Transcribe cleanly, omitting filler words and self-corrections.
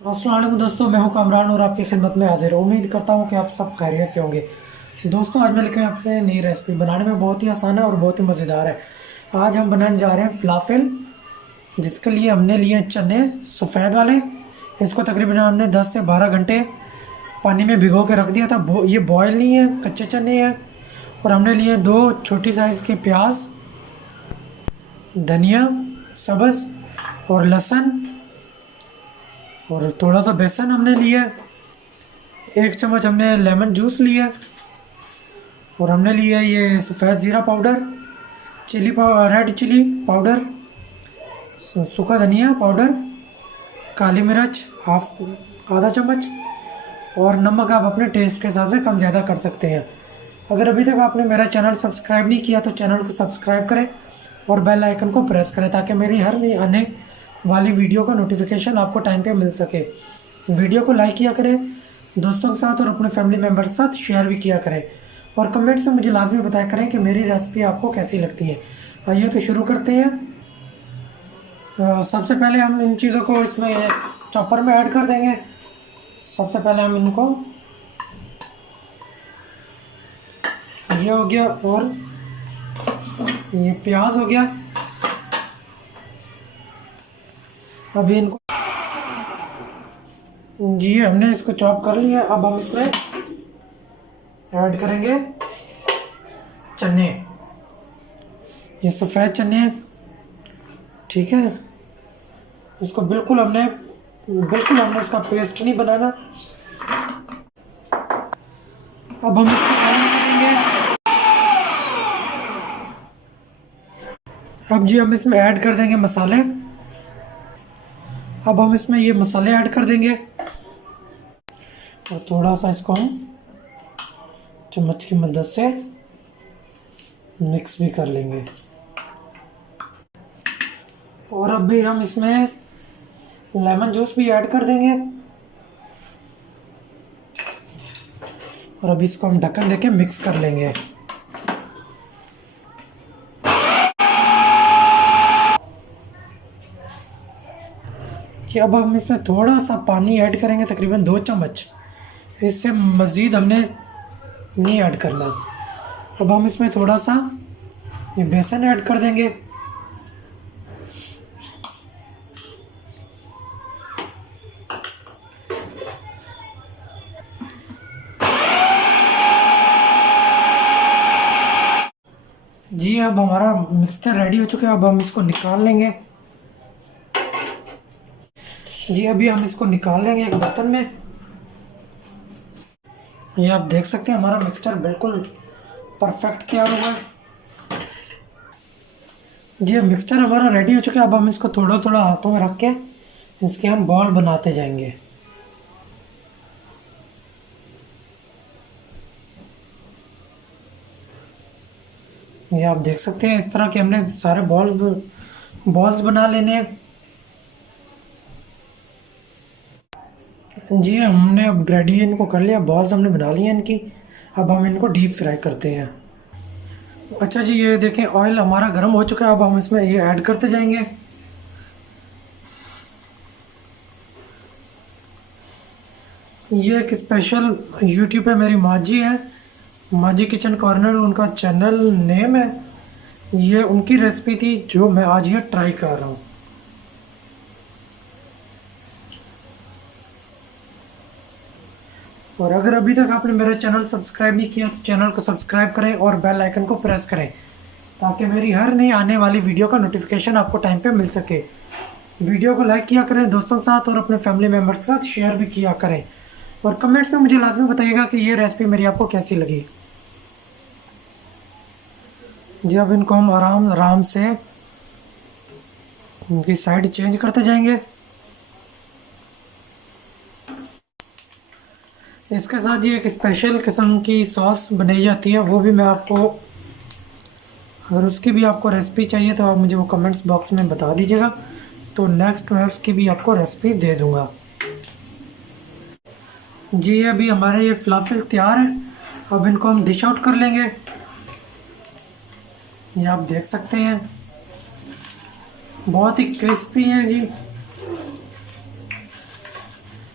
अस्सलाम वालेकुम दोस्तों, मैं हूं कामरान और आपकी खिदमत में हाजिर हूं। उम्मीद करता हूं कि आप सब खैरियत से होंगे। दोस्तों, आज मैं लेकर अपने नई रेसिपी बनाने में बहुत ही आसान है और बहुत ही मज़ेदार है। आज हम बनाने जा रहे हैं फलाफिल, जिसके लिए हमने लिए चने सफ़ेद वाले। इसको तकरीबन हमने 10 से 12 घंटे पानी में भिगो के रख दिया था। ये बॉयल नहीं है, कच्चे चने हैं। और हमने लिए 2 छोटी साइज़ के प्याज, धनिया सब्ज़ और लहसुन, और थोड़ा सा बेसन हमने लिया। 1 चम्मच हमने लेमन जूस लिया। और हमने लिया ये सफ़ेद ज़ीरा पाउडर, रेड चिली पाउडर, सूखा धनिया पाउडर, काली मिर्च आधा चम्मच, और नमक आप अपने टेस्ट के हिसाब से कम ज़्यादा कर सकते हैं। अगर अभी तक आपने मेरा चैनल सब्सक्राइब नहीं किया तो चैनल को सब्सक्राइब करें और बेल आइकन को प्रेस करें, ताकि मेरी हर नई आने वाली वीडियो का नोटिफिकेशन आपको टाइम पे मिल सके। वीडियो को लाइक किया करें, दोस्तों के साथ और अपने फैमिली मेम्बर के साथ शेयर भी किया करें, और कमेंट्स में मुझे लाजमी बताया करें कि मेरी रेसिपी आपको कैसी लगती है। आइए तो शुरू करते हैं। सबसे पहले हम इन चीज़ों को इसमें चॉपर में ऐड कर देंगे। सबसे पहले हम इनको, ये हो गया और ये प्याज हो गया। अभी इनको जी हमने इसको चॉप कर लिया। अब हम इसमें ऐड करेंगे चने, ये सफ़ेद चने, ठीक है। इसको बिल्कुल हमने इसका पेस्ट नहीं बनाना। अब हम इसको ऐड करेंगे। अब जी हम इसमें ऐड कर देंगे मसाले। अब हम इसमें ये मसाले ऐड कर देंगे और थोड़ा सा इसको हम चम्मच की मदद से मिक्स भी कर लेंगे। और अब भी हम इसमें लेमन जूस भी ऐड कर देंगे। और अब इसको हम ढक्कन देके मिक्स कर लेंगे। कि अब हम इसमें थोड़ा सा पानी ऐड करेंगे, तकरीबन 2 चम्मच। इससे मज़ीद हमने नहीं ऐड करना। अब हम इसमें थोड़ा सा ये बेसन ऐड कर देंगे। जी अब हमारा मिक्सचर रेडी हो चुका है। अब हम इसको निकाल लेंगे। जी अभी हम इसको निकाल लेंगे एक बर्तन में। ये आप देख सकते हैं हमारा मिक्सचर बिल्कुल परफेक्ट तैयार हुआ है। जी अब मिक्सचर हमारा रेडी हो चुका है। अब हम इसको थोड़ा थोड़ा हाथों में रख के इसके हम बॉल बनाते जाएंगे। ये आप देख सकते हैं इस तरह के हमने सारे बॉल्स बना लेने हैं। जी हमने अब रेडी इनको कर लिया, बॉल्स हमने बना ली हैं इनकी। अब हम इनको डीप फ्राई करते हैं। अच्छा जी, ये देखें ऑयल हमारा गर्म हो चुका है। अब हम इसमें ये ऐड करते जाएंगे। ये एक स्पेशल यूट्यूब पे मेरी माँ जी है, माँ जी किचन कॉर्नर उनका चैनल नेम है। ये उनकी रेसिपी थी जो मैं आज ये ट्राई कर रहा हूँ। और अगर अभी तक आपने मेरा चैनल सब्सक्राइब नहीं किया तो चैनल को सब्सक्राइब करें और बेल आइकन को प्रेस करें, ताकि मेरी हर नई आने वाली वीडियो का नोटिफिकेशन आपको टाइम पे मिल सके। वीडियो को लाइक किया करें दोस्तों के साथ और अपने फैमिली मेम्बर के साथ शेयर भी किया करें। और कमेंट्स में मुझे लाजमी बताइएगा कि ये रेसिपी मेरी आपको कैसी लगी। जी अब इनको हम आराम से उनकी साइड चेंज करते जाएंगे। इसके साथ ये एक स्पेशल किस्म की सॉस बनाई जाती है, वो भी मैं आपको, अगर उसकी भी आपको रेसिपी चाहिए तो आप मुझे वो कमेंट्स बॉक्स में बता दीजिएगा, तो नेक्स्ट मैं उसकी भी आपको रेसिपी दे दूँगा। जी अभी हमारे ये फलाफिल तैयार है। अब इनको हम डिश आउट कर लेंगे। ये आप देख सकते हैं बहुत ही क्रिस्पी है जी।